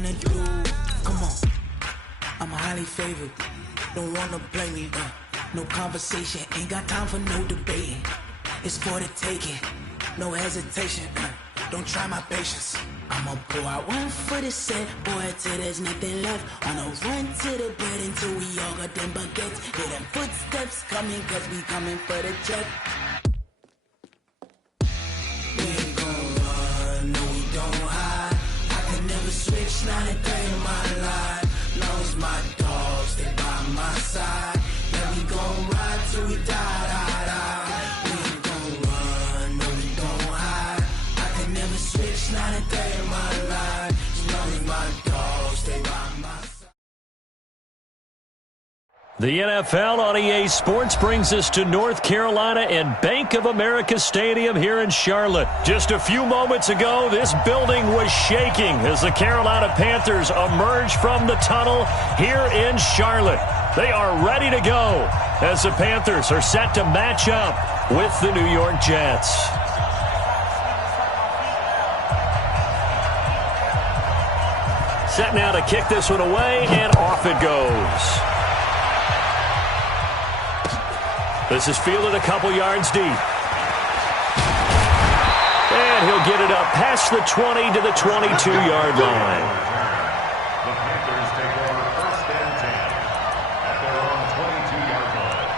wanna do. Come on, I'm highly favored. Don't wanna blame me. No conversation, ain't got time for no debating. It's for the taking, no hesitation. Don't try my patience. I'ma pour out one for the set, boy, till there's nothing left. On a run to the bed until we all got them baguettes. Hear them footsteps coming, cause we coming for the check. We ain't gon' run, no we don't hide. I can never switch, not a day in my life. Long as my dogs stay by my side. Yeah, we gon' ride till we die, die, die. We ain't gon' run, no we don't hide. I can never switch, not a day in my life. As long as my dogs stay by my side. The NFL on EA Sports brings us to North Carolina and Bank of America Stadium here in Charlotte. Just a few moments ago, this building was shaking as the Carolina Panthers emerge from the tunnel here in Charlotte. They are ready to go as the Panthers are set to match up with the New York Jets. Set now to kick this one away, and off it goes. This is fielded a couple yards deep. And he'll get it up past the 20 to the 22-yard line. The Panthers take over first and 10 at their own 22-yard line.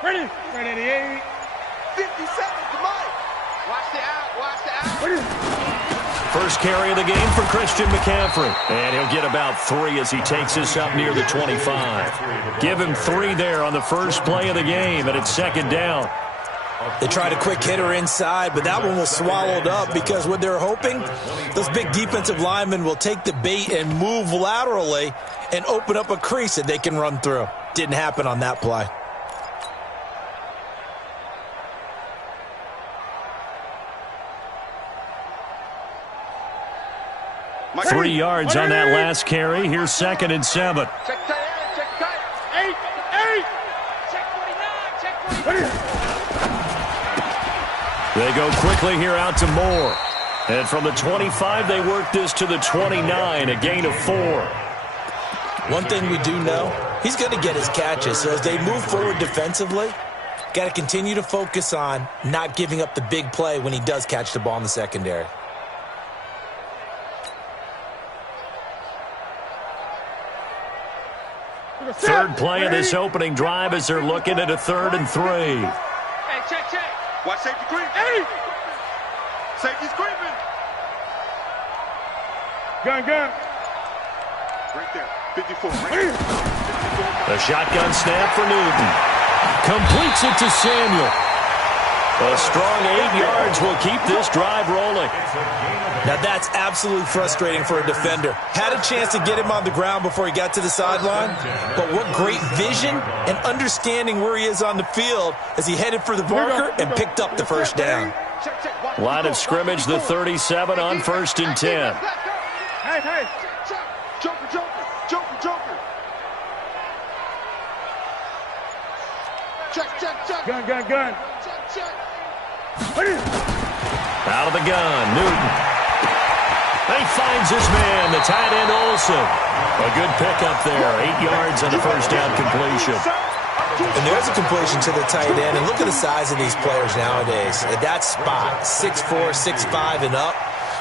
Ready at the 8. 50 seconds to Mike. Watch the out. Ready. First carry of the game for Christian McCaffrey. And he'll get about 3 as he takes this up near the 25. Give him 3 there on the first play of the game, and it's second down. They tried a quick hitter inside, but that one was swallowed up because what they're hoping, those big defensive linemen will take the bait and move laterally and open up a crease that they can run through. Didn't happen on that play. 3 yards on that last carry. Here's 2nd and 7. Check tight end, check tight. 8. Check 49, check 49. They go quickly here out to Moore. And from the 25, they work this to the 29, a gain of 4. One thing we do know, he's going to get his catches. So as they move forward defensively, got to continue to focus on not giving up the big play when he does catch the ball in the secondary. Third play of this opening drive as they're looking at a 3rd and 3. Hey, check. Watch safety creep. Hey! Safety's creeping. Gun. Right there. 54. Right. A shotgun snap for Newton. Completes it to Samuel. A strong 8 yards will keep this drive rolling. Now that's absolutely frustrating for a defender. Had a chance to get him on the ground before he got to the sideline, but what great vision and understanding where he is on the field as he headed for the marker and picked up the first down. Line of scrimmage, the 37 on 1st and 10. Hey. Joker. Check. Gun. Check. Out of the gun, Newton. He finds his man, the tight end Olsen. A good pickup there, 8 yards on the first down completion. And there's a completion to the tight end. And look at the size of these players nowadays. At that spot, 6'4", 6'5", and up.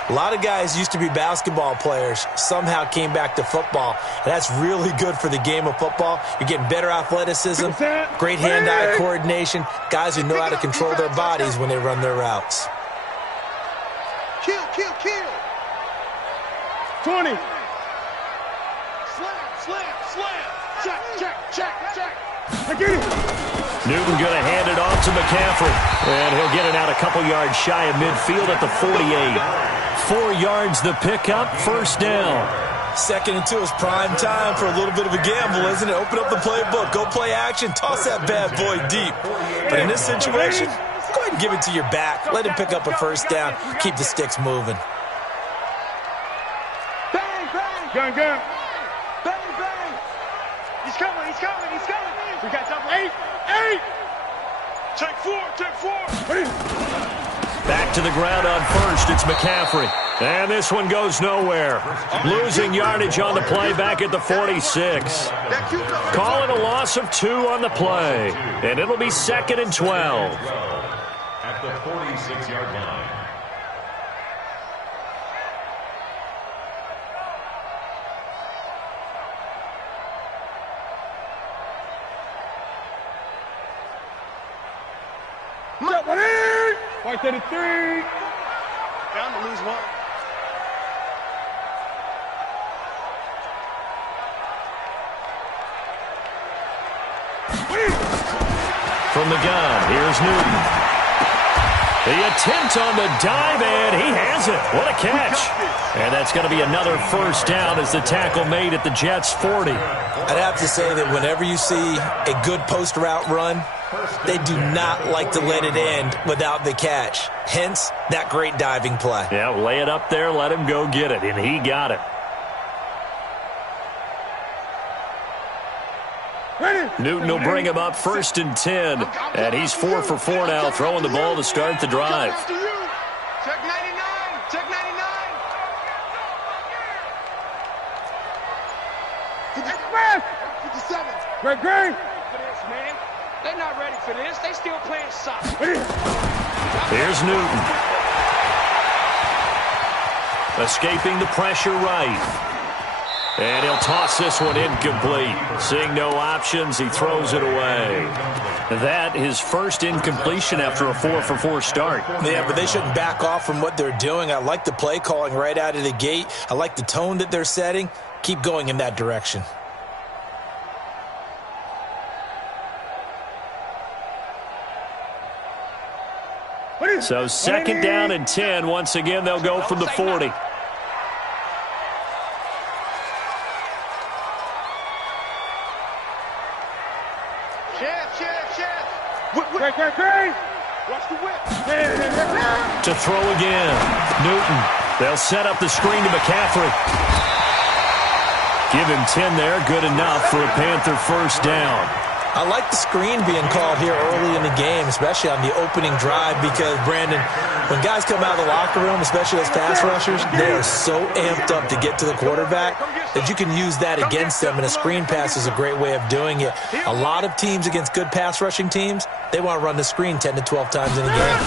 A lot of guys used to be basketball players, somehow came back to football. And that's really good for the game of football. You're getting better athleticism, great hand-eye coordination, guys who know how to control their bodies when they run their routes. Kill. 20. Slam. Check. Newton going to hand it off to McCaffrey. And he'll get it out a couple yards shy of midfield at the 48. 4 yards the pickup, first down. 2nd and 2 is prime time for a little bit of a gamble, isn't it? Open up the playbook, go play action, toss that bad boy deep. But in this situation, go ahead and give it to your back. Let him pick up a first down, keep the sticks moving. Bang. Gun. Bang. He's coming. We got double 8. Check 4. Back to the ground on 1st, it's McCaffrey. And this one goes nowhere. Losing yardage on the play back at the 46. Calling a loss of 2 on the play. And it'll be 2nd and 12. At the 46-yard line. White to the 3. Down to lose 1. From the gun, here's Newton. The attempt on the dive, and he has it. What a catch. And that's going to be another first down as the tackle made at the Jets' 40. I'd have to say that whenever you see a good post route run, they do not like to let it end without the catch. Hence, that great diving play. Yeah, lay it up there, let him go get it, and he got it. Newton will bring him up 1st and 10, and he's 4 for 4 now, throwing the ball to start the drive. Check 99. Great. For this, man. They're not ready for this. They still playing soccer. Here's Newton. Escaping the pressure right. And he'll toss this one incomplete. Seeing no options, he throws it away. That his first incompletion after a 4 for 4 start. Yeah, but they shouldn't back off from what they're doing. I like the play calling right out of the gate. I like the tone that they're setting. Keep going in that direction. So 2nd down and 10. Once again, they'll go from the 40. Great. Watch the whip. To throw again. Newton They'll set up the screen to McCaffrey. Give him 10 there. Good enough for a Panther first down. I like the screen being called here early in the game, especially on the opening drive, because, Brandon, when guys come out of the locker room, especially those pass rushers, they are so amped up to get to the quarterback that you can use that against them, and a screen pass is a great way of doing it. A lot of teams against good pass rushing teams, they want to run the screen 10 to 12 times in a game.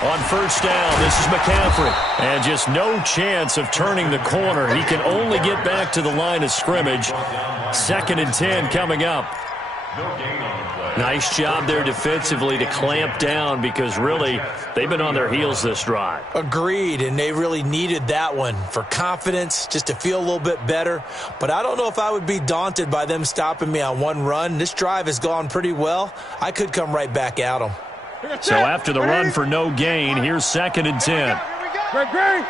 On first down, this is McCaffrey. And just no chance of turning the corner. He can only get back to the line of scrimmage. 2nd and 10 coming up. Nice job there defensively to clamp down, because really they've been on their heels this drive. Agreed, and they really needed that one for confidence, just to feel a little bit better. But I don't know if I would be daunted by them stopping me on one run. This drive has gone pretty well. I could come right back at them. So after the run for no gain, here's 2nd and 10. Great.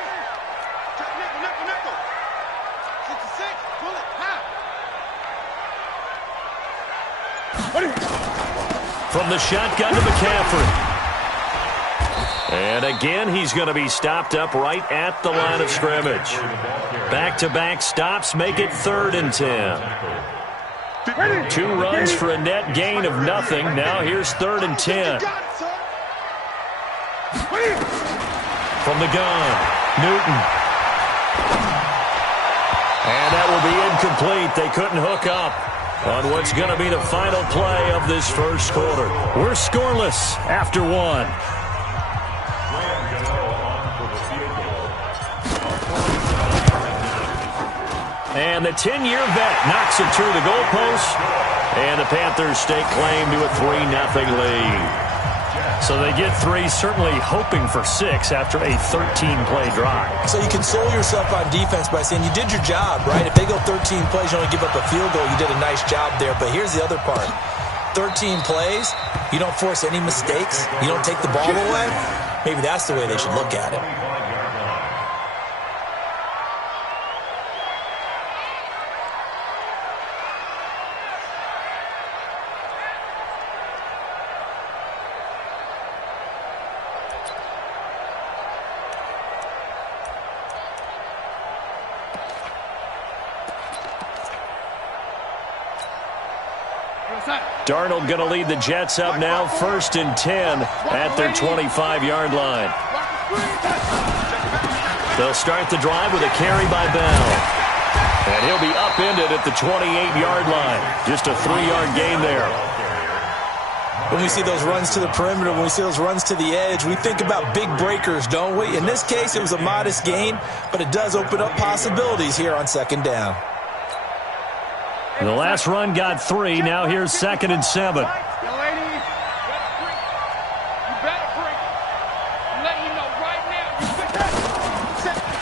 From the shotgun to McCaffrey. And again, he's going to be stopped up right at the line of scrimmage. Back-to-back stops make it 3rd and 10. 2 runs for a net gain of nothing. Now here's 3rd and 10. From the gun, Newton. And that will be incomplete. They couldn't hook up on what's going to be the final play of this first quarter. We're scoreless after 1. And the 10-year vet knocks it through the goalpost, and the Panthers stake claim to a 3-0 lead. So they get 3, certainly hoping for 6 after a 13-play drive. So you console yourself on defense by saying you did your job, right? If they go 13 plays, you only give up a field goal, you did a nice job there. But here's the other part. 13 plays, you don't force any mistakes, you don't take the ball away. Maybe that's the way they should look at it. Darnold going to lead the Jets up now, 1st and 10 at their 25-yard line. They'll start the drive with a carry by Bell. And he'll be upended at the 28-yard line. Just a 3-yard gain there. When we see those runs to the perimeter, when we see those runs to the edge, we think about big breakers, don't we? In this case, it was a modest gain, but it does open up possibilities here on 2nd down. The last run got 3. Now here's 2nd and 7.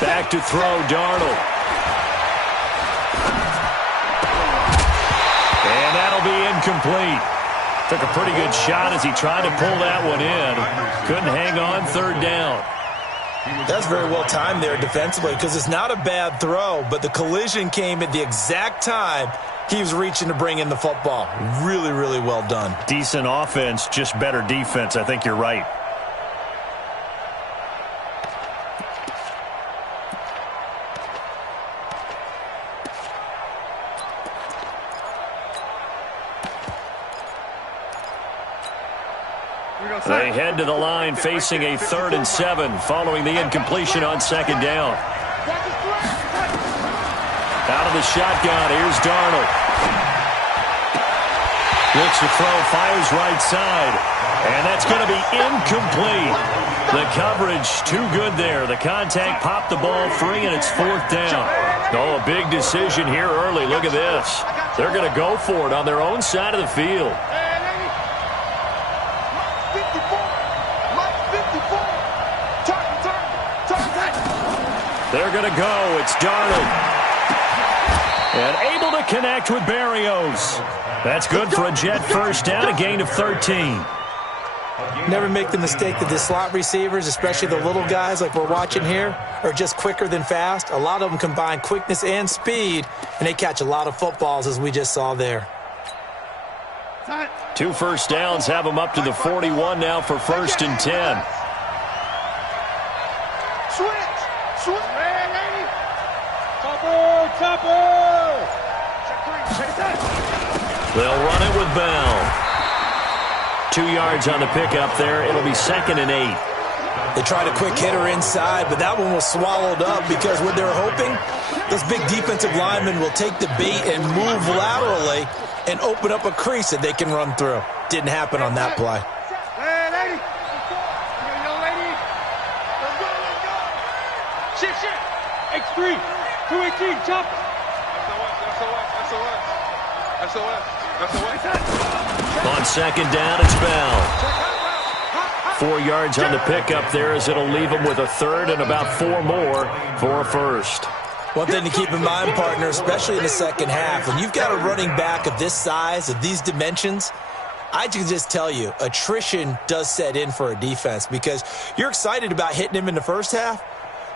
Back to throw, Darnold. And that'll be incomplete. Took a pretty good shot as he tried to pull that one in. Couldn't hang on, 3rd down. That's very well timed there defensively, because it's not a bad throw, but the collision came at the exact time he was reaching to bring in the football. Really, really well done. Decent offense, just better defense. I think you're right. They head to the line facing a 3rd and 7 following the incompletion on 2nd down. Out of the shotgun, here's Darnold. Looks to throw, fires right side. And that's going to be incomplete. The coverage too good there. The contact popped the ball free, and it's 4th down. Oh, a big decision here early. Look at this. They're going to go for it on their own side of the field. They're going to go. It's Darnold. And able to connect with Berrios. That's good for a Jet first down, a gain of 13. Never make the mistake that the slot receivers, especially the little guys like we're watching here, are just quicker than fast. A lot of them combine quickness and speed, and they catch a lot of footballs, as we just saw there. 2 first downs have them up to the 41 now for 1st and 10. They'll run it with Bell. 2 yards on the pickup there. It'll be 2nd and 8. They tried a quick hitter inside, but that one was swallowed up because what they're hoping, those big defensive linemen will take the bait and move laterally and open up a crease that they can run through. Didn't happen on that play. Hey, lady. Young lady. Let's go, let's go. Shit. X3. 218, jump. On 2nd down, it's Bell. 4 yards on the pickup there as it'll leave them with a 3rd and about 4 more for a 1st. One thing to keep in mind, partner, especially in the second half, when you've got a running back of this size, of these dimensions, I can just tell you, attrition does set in for a defense because you're excited about hitting him in the first half,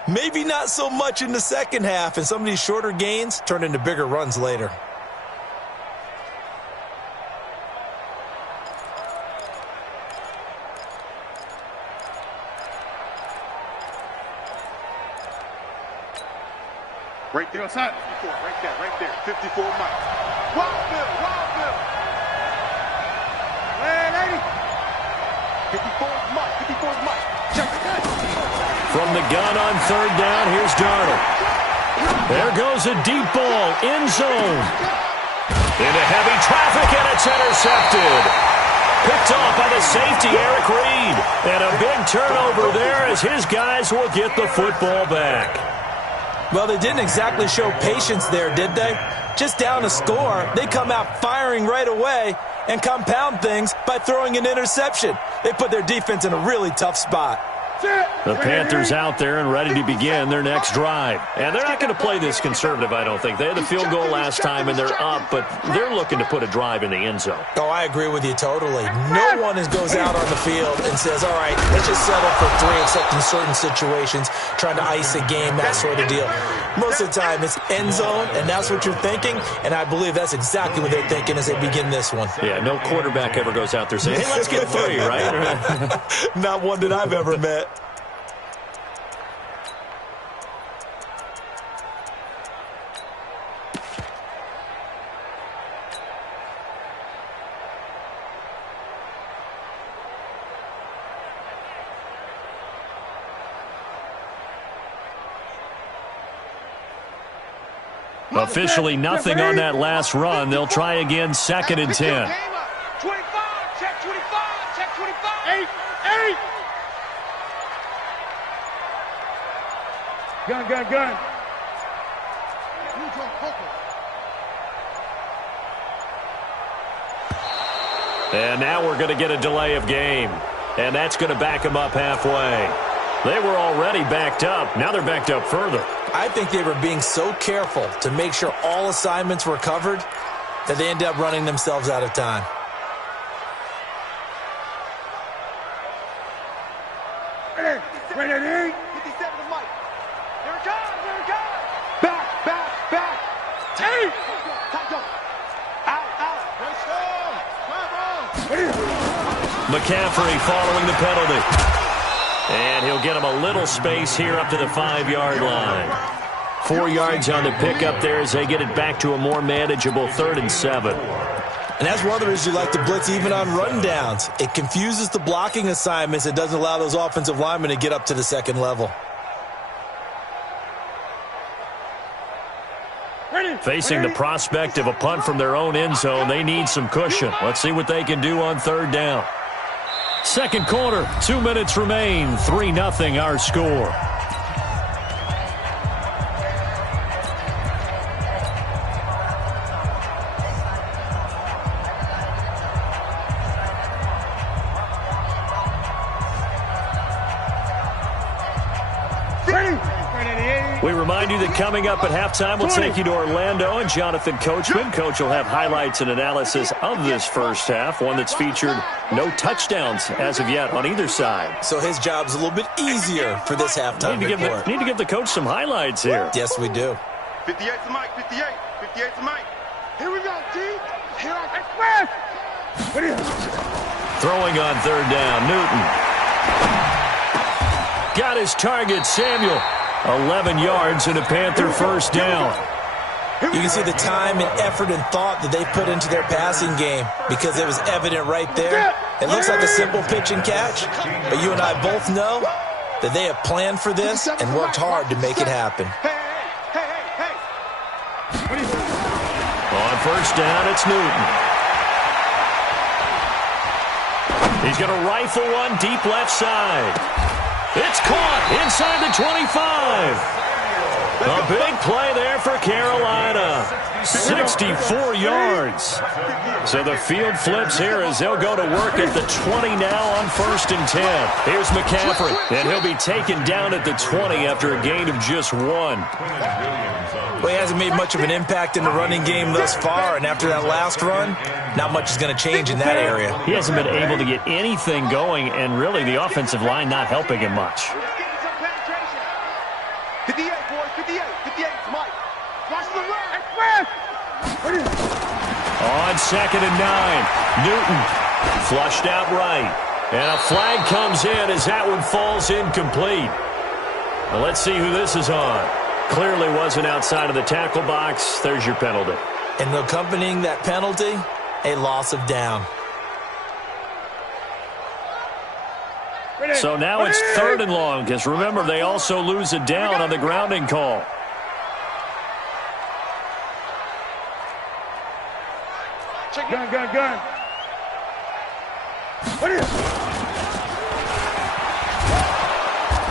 maybe not so much in the second half, and some of these shorter gains turn into bigger runs later. Right there, outside. 54, right there. 54, Mike. Wild Bill. Hey, lady. 54 is Mike. Check it. From the gun on 3rd down, here's Darnold. There goes a deep ball, end zone. Into heavy traffic, and it's intercepted. Picked off by the safety, Eric Reed. And a big turnover there as his guys will get the football back. Well, they didn't exactly show patience there, did they? Just down a score, they come out firing right away and compound things by throwing an interception. They put their defense in a really tough spot. The Panthers out there and ready to begin their next drive. And they're not going to play this conservative, I don't think. They had the field goal last time, and they're up, but they're looking to put a drive in the end zone. Oh, I agree with you totally. No one goes out on the field and says, all right, let's just settle for 3 except in certain situations, trying to ice a game, that sort of deal. Most of the time, it's end zone, and that's what you're thinking, and I believe that's exactly what they're thinking as they begin this one. Yeah, no quarterback ever goes out there saying, hey, let's get 3, right? Not one that I've ever met. Officially nothing on that last run. They'll try again, 2nd and 10. 25, check 25. 8. Gun. And now we're going to get a delay of game. And that's going to back them up halfway. They were already backed up. Now they're backed up further. I think they were being so careful to make sure all assignments were covered that they ended up running themselves out of time. Ready. 57 to Mike. Here it comes. Back. Take. Out. Let's go. McCaffrey following the penalty. And he'll get him a little space here up to the 5-yard line. 4 yards on the pickup there as they get it back to a more manageable 3rd and 7. And that's one of the reasons you like to blitz even on rundowns. It confuses the blocking assignments. It doesn't allow those offensive linemen to get up to the second level. Facing the prospect of a punt from their own end zone, they need some cushion. Let's see what they can do on 3rd down. Second quarter, 2 minutes remain. 3-0 our score. We remind you that coming up at halftime, we'll take you to Orlando and Jonathan Coachman. Coach will have highlights and analysis of this first half, one that's featured no touchdowns as of yet on either side. So his job's a little bit easier for this halftime report. Need to give the coach some highlights here. Yes, we do. 58 to Mike, 58 to Mike. Here we go, G. Here I come. Throwing on 3rd down, Newton. Got his target, Samuel. 11 yards and a Panther first down. You can see the time and effort and thought that they put into their passing game because it was evident right there. It looks like a simple pitch and catch, but you and I both know that they have planned for this and worked hard to make it happen. On first down, it's Newton. He's going to rifle one deep left side. It's caught inside the 25. A big play there for Carolina. 64 yards. So the field flips here as they'll go to work at the 20 now on 1st and 10. Here's McCaffrey, and he'll be taken down at the 20 after a gain of just 1. Well, he hasn't made much of an impact in the running game thus far, and after that last run, not much is going to change in that area. He hasn't been able to get anything going, and really the offensive line not helping him much. 58, boys, 58, 58, Mike. Watch the run. On 2nd and 9, Newton flushed out right. And a flag comes in as that one falls incomplete. Well, let's see who this is on. Clearly wasn't outside of the tackle box. There's your penalty. And accompanying that penalty, a loss of down. So now it's 3rd and long, because remember, they also lose a down on the grounding call. Gun.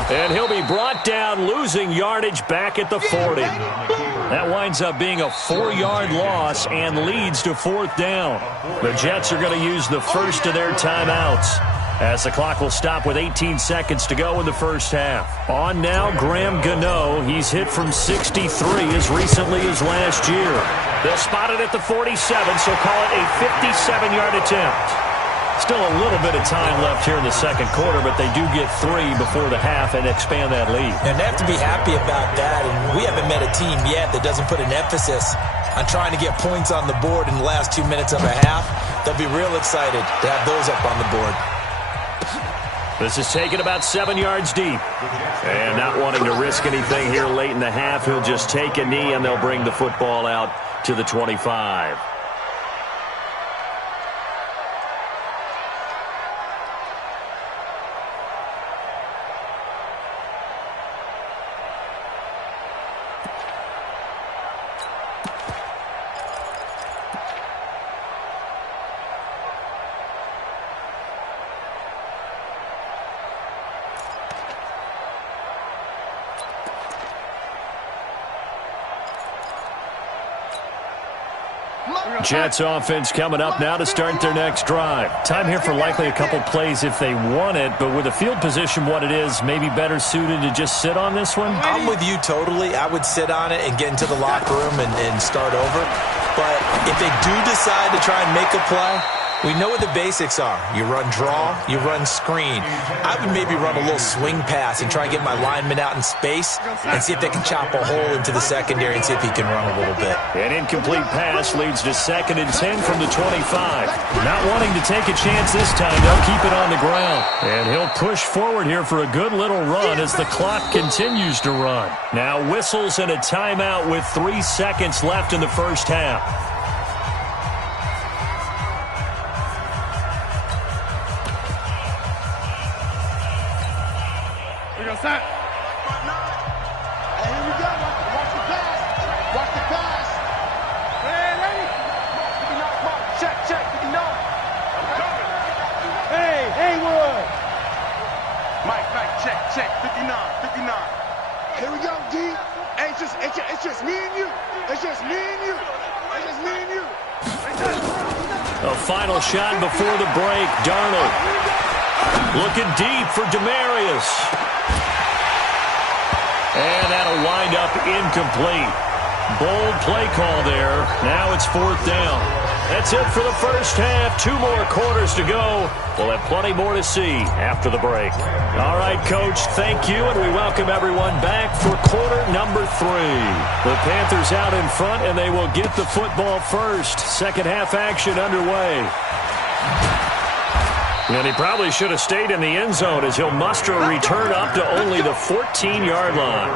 And he'll be brought down, losing yardage back at the 40. That winds up being a 4-yard loss and leads to 4th down. The Jets are going to use the first of their timeouts, as the clock will stop with 18 seconds to go in the first half. On now, Graham Gano. He's hit from 63 as recently as last year. They'll spot it at the 47, so call it a 57-yard attempt. Still a little bit of time left here in the second quarter, but they do get 3 before the half and expand that lead. And they have to be happy about that, and we haven't met a team yet that doesn't put an emphasis on trying to get points on the board in the last 2 minutes of a half. They'll be real excited to have those up on the board. This is taken about 7 yards deep. And not wanting to risk anything here late in the half, he'll just take a knee and they'll bring the football out to the 25. Jets offense coming up now to start their next drive. Time here for likely a couple plays if they want it, but with the field position what it is, maybe better suited to just sit on this one? I'm with you totally. I would sit on it and get into the locker room and start over. But if they do decide to try and make a play, we know what the basics are. You run draw, you run screen. I would maybe run a little swing pass and try and get my lineman out in space and see if they can chop a hole into the secondary and see if he can run a little bit. An incomplete pass leads to 2nd and 10 from the 25. Not wanting to take a chance this time, they'll keep it on the ground. And he'll push forward here for a good little run as the clock continues to run. Now whistles and a timeout with 3 seconds left in the first half. Hey, here we go. Watch the pass. Watch the pass. Hey, ready? 59, Mark. Check. 59. I'm coming. Hey, Haywood. Mike, check. 59. Here we go, D. Hey, it's just me and you. It's just me and you. A final shot before the break. Darnold looking deep for Demarius. And that'll wind up incomplete. Bold play call there. Now it's 4th down. That's it for the first half. 2 more quarters to go. We'll have plenty more to see after the break. All right, Coach, thank you, and we welcome everyone back for quarter number 3. The Panthers out in front, and they will get the football first. Second half action underway. And he probably should have stayed in the end zone as he'll muster a return up to only the 14-yard line.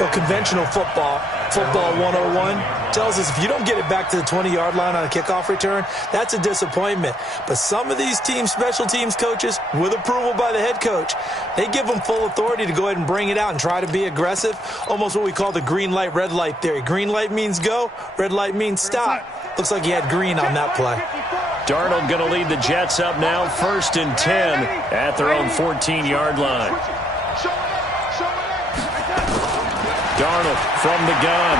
Well, conventional football 101, tells us if you don't get it back to the 20-yard line on a kickoff return, that's a disappointment. But some of these teams, special teams coaches, with approval by the head coach, they give them full authority to go ahead and bring it out and try to be aggressive, almost what we call the green light, red light theory. Green light means go, red light means stop. Looks like he had green on that play. Darnold going to lead the Jets up now, 1st and 10 at their own 14-yard line. Darnold from the gun.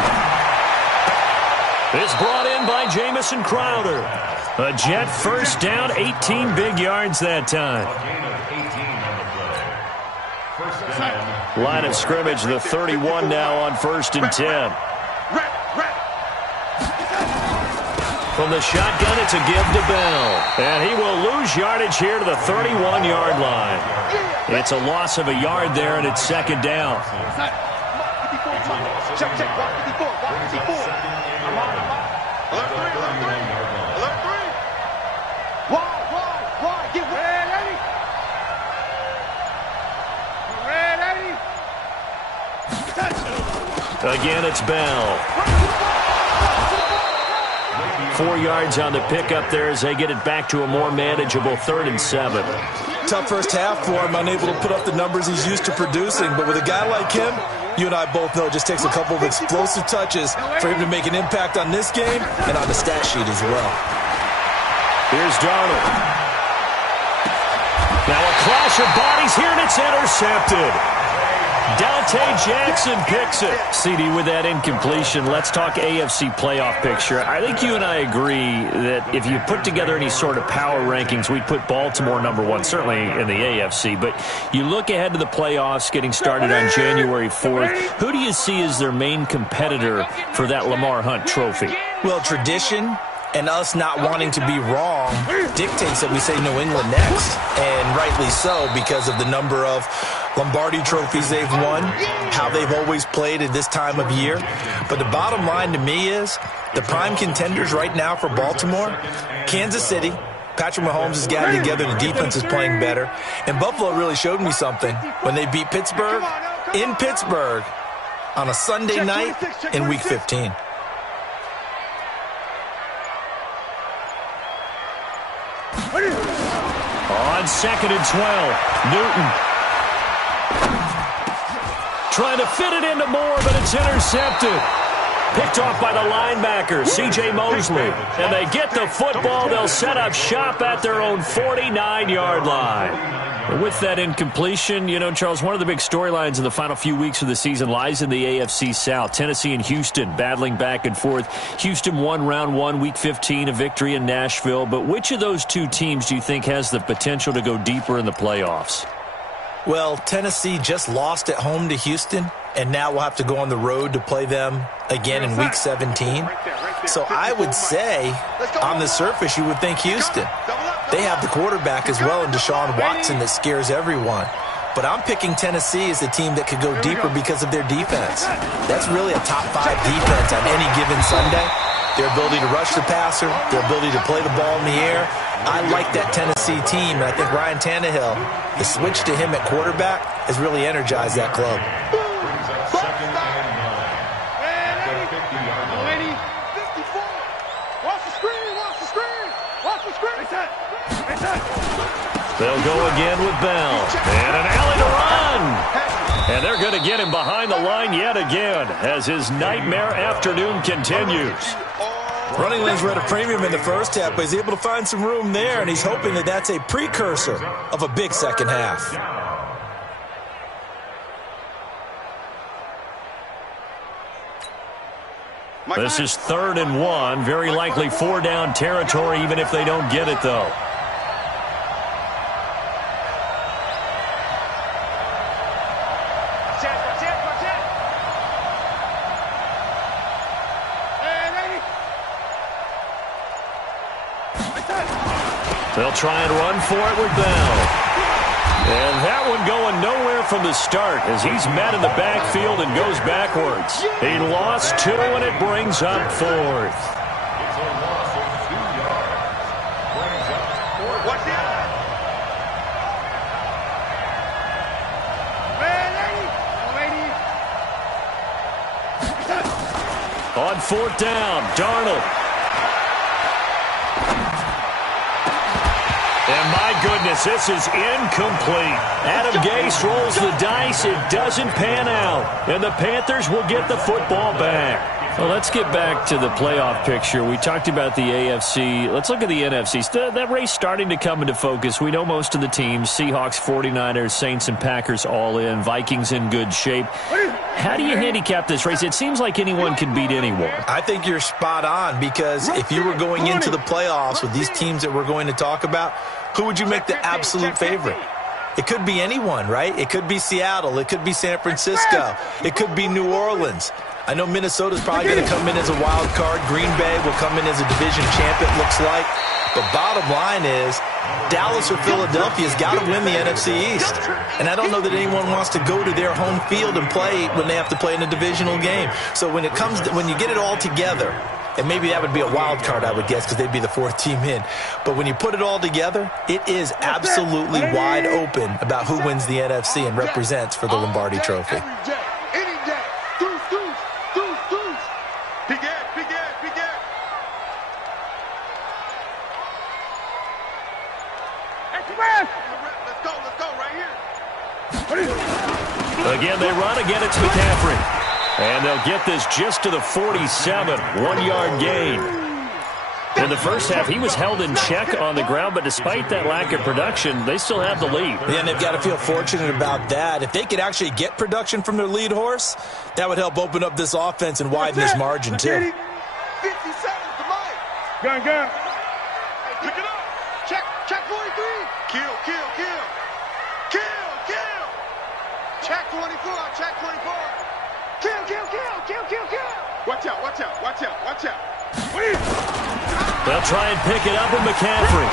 It's brought in by Jamison Crowder. A Jet first down, 18 big yards that time. Line of scrimmage, the 31 now on 1st and 10. From the shotgun, it's a give to Bell. And he will lose yardage here to the 31-yard line. It's a loss of a yard there, and it's 2nd down. Check, check, block 54, block 54. I'm on. Alert 3, alert 3. Alert 3. Wide, get ready. Ready. Again, it's Bell. 4 yards on the pickup there as they get it back to a more manageable 3rd and 7. Tough first half for him, unable to put up the numbers he's used to producing. But with a guy like him, you and I both know it just takes a couple of explosive touches for him to make an impact on this game and on the stat sheet as well. Here's Darnold. Now a clash of bodies here, and it's intercepted. Dante Jackson picks it. CD, with that incompletion, let's talk AFC playoff picture. I think you and I agree that if you put together any sort of power rankings, we'd put Baltimore number 1, certainly in the AFC. But you look ahead to the playoffs getting started on January 4th. Who do you see as their main competitor for that Lamar Hunt trophy? Well, tradition and us not wanting to be wrong dictates that we say New England next. And rightly so, because of the number of Lombardi trophies they've won, how they've always played at this time of year. But the bottom line to me is the prime contenders right now for Baltimore, Kansas City. Patrick Mahomes has gotten together. The defense is playing better. And Buffalo really showed me something when they beat Pittsburgh in Pittsburgh on a Sunday night in Week 15. On 2nd and 12, Newton. Trying to fit it into Moore, but it's intercepted. Picked off by the linebacker, C.J. Mosley. And they get the football. They'll set up shop at their own 49-yard line. With that incompletion, you know, Charles, one of the big storylines in the final few weeks of the season lies in the AFC South. Tennessee and Houston battling back and forth. Houston won round 1, Week 15, a victory in Nashville. But which of those two teams do you think has the potential to go deeper in the playoffs? Well, Tennessee just lost at home to Houston, and now we'll have to go on the road to play them again in Week 17. So I would say, on the surface, you would think Houston. They have the quarterback as well in Deshaun Watson that scares everyone. But I'm picking Tennessee as the team that could go deeper because of their defense. That's really a top 5 defense on any given Sunday. Their ability to rush the passer, their ability to play the ball in the air. I like that Tennessee team, and I think Ryan Tannehill, the switch to him at quarterback, has really energized that club. They'll go again with Bell. And an alley to run. And they're going to get him behind the line yet again as his nightmare afternoon continues. Running lanes were at a premium in the first half, but he's able to find some room there, and he's hoping that that's a precursor of a big second half. This is 3rd and 1. Very likely 4 down territory, even if they don't get it, though. They'll try and run for it with Bell. And that one going nowhere from the start as he's met in the backfield and goes backwards. He lost 2, and it brings up 4th. Watch the eye. On 4th down, Darnold. And my goodness, this is incomplete. Adam Gase rolls the dice. It doesn't pan out. And the Panthers will get the football back. Well, let's get back to the playoff picture. We talked about the AFC. Let's look at the NFC. That race starting to come into focus. We know most of the teams. Seahawks, 49ers, Saints, and Packers all in. Vikings in good shape. How do you handicap this race? It seems like anyone can beat anyone. I think you're spot on, because if you were going into the playoffs with these teams that we're going to talk about, who would you make the absolute favorite? It could be anyone, right? It could be Seattle. It could be San Francisco. It could be New Orleans. I know Minnesota's probably going to come in as a wild card. Green Bay will come in as a division champ, it looks like. But bottom line is, Dallas or Philadelphia's got to win the NFC East. And I don't know that anyone wants to go to their home field and play when they have to play in a divisional game. So when you get it all together, and maybe that would be a wild card, I would guess, because they'd be the 4th team in. But when you put it all together, it is absolutely wide open about who wins the NFC and represents for the Lombardi Trophy. Again, they run. Again, it's McCaffrey. And they'll get this just to the 47. 1-yard gain. In the first half, he was held in check on the ground, but despite that lack of production, they still have the lead. And they've got to feel fortunate about that. If they could actually get production from their lead horse, that would help open up this offense and widen this margin, too. 50 seconds to Mike. Gun. Pick it up. Check 43. Kill. Check 24. Kill. Watch out. They'll try and pick it up with McCaffrey.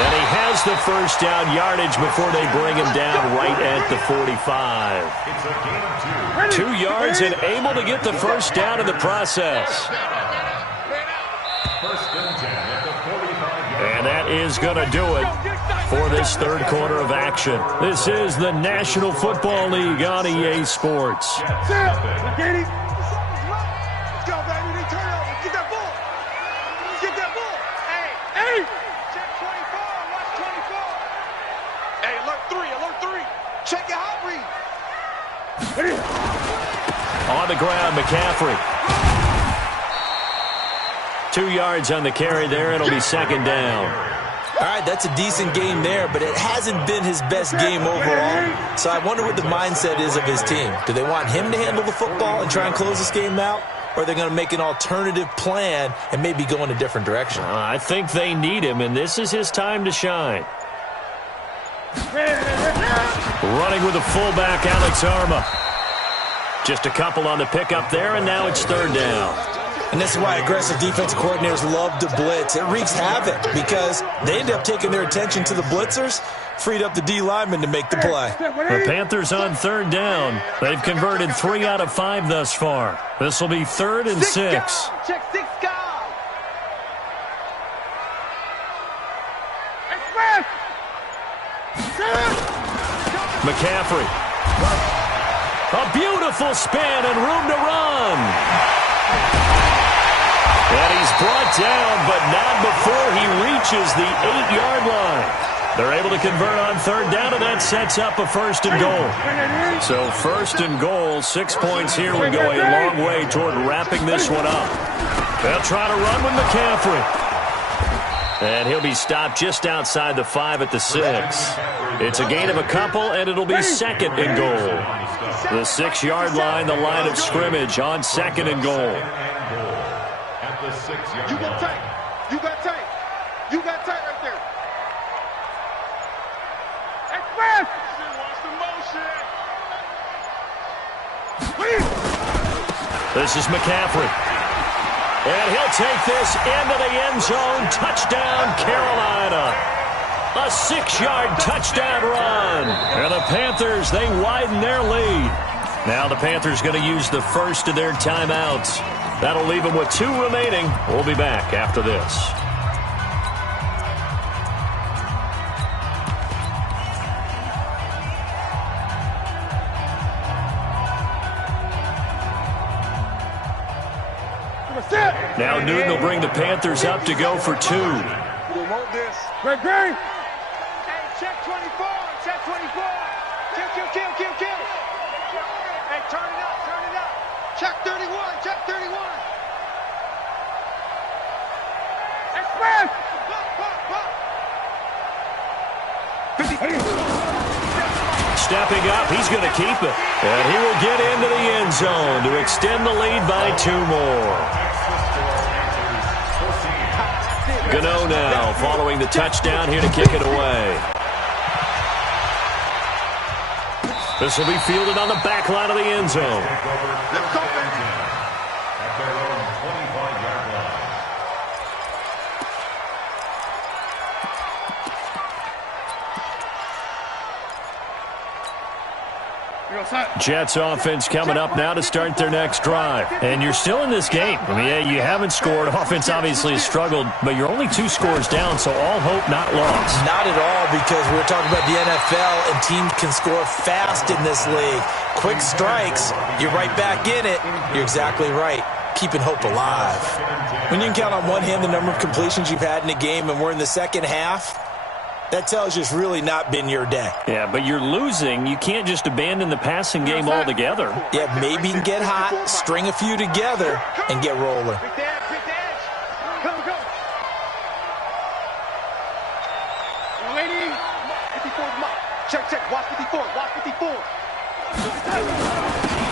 And he has the first down yardage before they bring him down right at the 45. 2 yards and able to get the first down in the process. And that is going to do it for this third quarter of action. This is the National Football League on EA Sports. Let's go, baby. Turn over. Get that ball. Hey. Check 24. Watch 24. Hey, alert 3. Check your hot read. On the ground, McCaffrey. 2 yards on the carry there. It'll be second down. All right, that's a decent game there, but it hasn't been his best game overall. So I wonder what the mindset is of his team. Do they want him to handle the football and try and close this game out? Or are they going to make an alternative plan and maybe go in a different direction? I think they need him, and this is his time to shine. Running with the fullback, Alex Arma. Just a couple on the pickup there, and now it's third down. And this is why aggressive defensive coordinators love to blitz. It wreaks havoc because they end up taking their attention to the blitzers, freed up the D lineman to make the play. The Panthers on third down. They've converted 3 out of 5 thus far. This will be 3rd and 6. Check 6 guys. Express. McCaffrey. A beautiful spin and room to run. And he's brought down, but not before he reaches the 8-yard line. They're able to convert on third down, and that sets up a 1st and goal. So 1st and goal, 6 points here would go a long way toward wrapping this one up. They'll try to run with McCaffrey. And he'll be stopped just outside the 5 at the 6. It's a gain of a couple, and it'll be 2nd and goal. The 6-yard line, the line of scrimmage on 2nd and goal. You got tight right there. Express. This is McCaffrey. And he'll take this into the end zone. Touchdown, Carolina. A 6-yard touchdown run. And the Panthers, they widen their lead. Now the Panthers going to use the first of their timeouts. That'll leave them with 2 remaining. We'll be back after this. Now Newton will bring the Panthers up to go for 2. Great. Hey, check 24. Check 24. Kill. Hey, turn it up. Check 31. Check 31. Express. Stepping up, he's going to keep it. And he will get into the end zone to extend the lead by 2 more. Gano now following the touchdown here to kick it away. This will be fielded on the back line of the end zone. Jets offense coming up now to start their next drive. And you're still in this game. I mean, yeah, you haven't scored. Offense obviously has struggled, but you're only 2 scores down, so all hope not lost. Not at all, because we're talking about the NFL, and teams can score fast in this league. Quick strikes, you're right back in it. You're exactly right. Keeping hope alive. When you can count on one hand the number of completions you've had in a game, and we're in the second half, that tells you it's really not been your day. Yeah, but you're losing. You can't just abandon the passing game altogether. Yeah, maybe you can get hot, string a few together, and get rolling. Go. Lady, 54 mark. Check. Watch 54.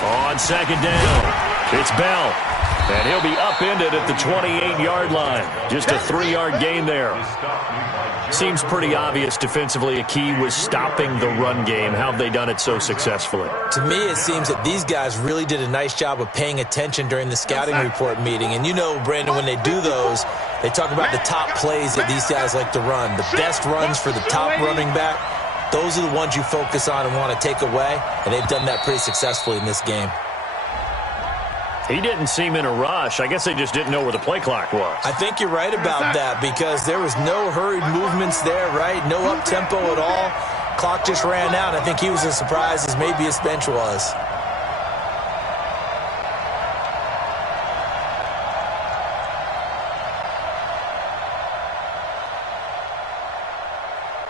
On second down, it's Bell. And he'll be upended at the 28-yard line. Just a 3-yard gain there. Seems pretty obvious defensively a key was stopping the run game. How have they done it so successfully? To me, it seems that these guys really did a nice job of paying attention during the scouting report meeting. And you know, Brandon, when they do those, they talk about the top plays that these guys like to run. The best runs for the top running back, those are the ones you focus on and want to take away. And they've done that pretty successfully in this game. He didn't seem in a rush. I guess they just didn't know where the play clock was. I think you're right about that, because there was no hurried movements there, right? No up-tempo at all. Clock just ran out. I think he was as surprised as maybe his bench was.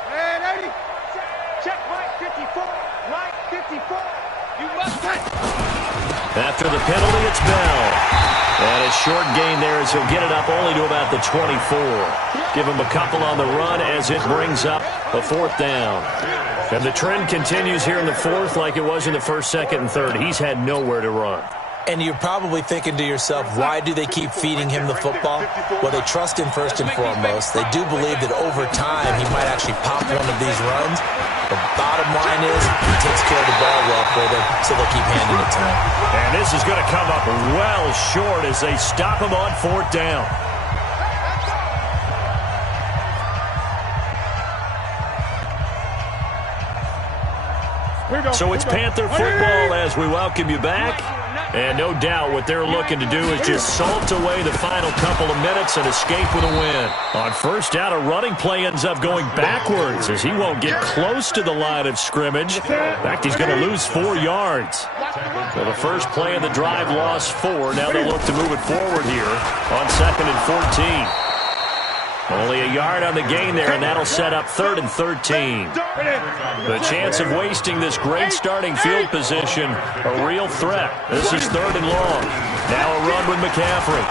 Hey, 80. Check right 54. Right 54. You must touch. After the penalty, it's Bell. And a short gain there as he'll get it up only to about the 24. Give him a couple on the run as it brings up a 4th down. And the trend continues here in the 4th like it was in the 1st, 2nd, and 3rd. He's had nowhere to run. And you're probably thinking to yourself, why do they keep feeding him the football? Well, they trust him first and foremost. They do believe that over time he might actually pop one of these runs. The bottom line is he takes care of the ball well for them, so they'll keep handing it to him. And this is going to come up well short as they stop him on 4th down. So it's Panther football as we welcome you back. And no doubt what they're looking to do is just salt away the final couple of minutes and escape with a win. On 1st down, a running play ends up going backwards as he won't get close to the line of scrimmage. In fact, he's going to lose 4 yards. Well, the first play of the drive lost 4. Now they'll look to move it forward here on 2nd and 14. Only a yard on the gain there, and that'll set up 3rd and 13. The chance of wasting this great starting field position, a real threat. This is 3rd and long. Now a run with McCaffrey.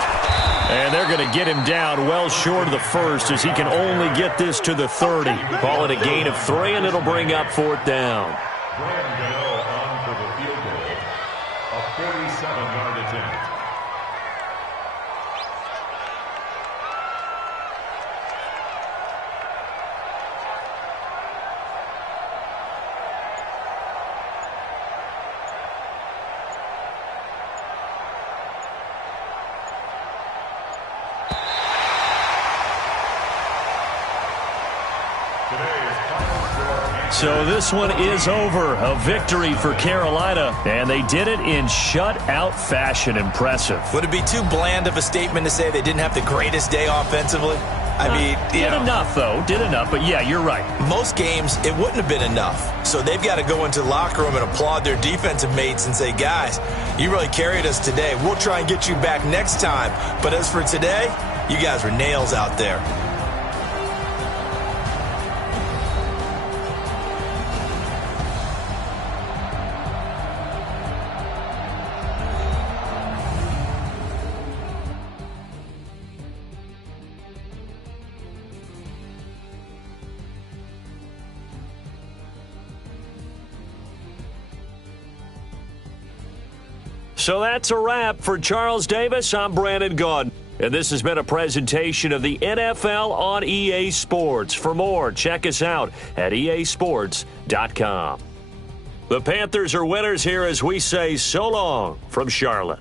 And they're going to get him down well short of the 1st as he can only get this to the 30. Call it a gain of 3, and it'll bring up 4th down. Brian Gano on for the field goal. A 47-yard attempt. Today's final score. So this one is over. A victory for Carolina, and they did it in shutout fashion. Impressive. Would it be too bland of a statement to say they didn't have the greatest day offensively? I mean, did enough, though. Did enough, but yeah, you're right. Most games, it wouldn't have been enough. So they've got to go into the locker room and applaud their defensive mates and say, guys, you really carried us today. We'll try and get you back next time. But as for today, you guys were nails out there. So that's a wrap for Charles Davis. I'm Brandon Gaudin. And this has been a presentation of the NFL on EA Sports. For more, check us out at easports.com. The Panthers are winners here as we say so long from Charlotte.